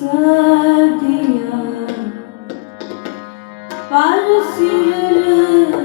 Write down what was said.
Sadiya Par sirrı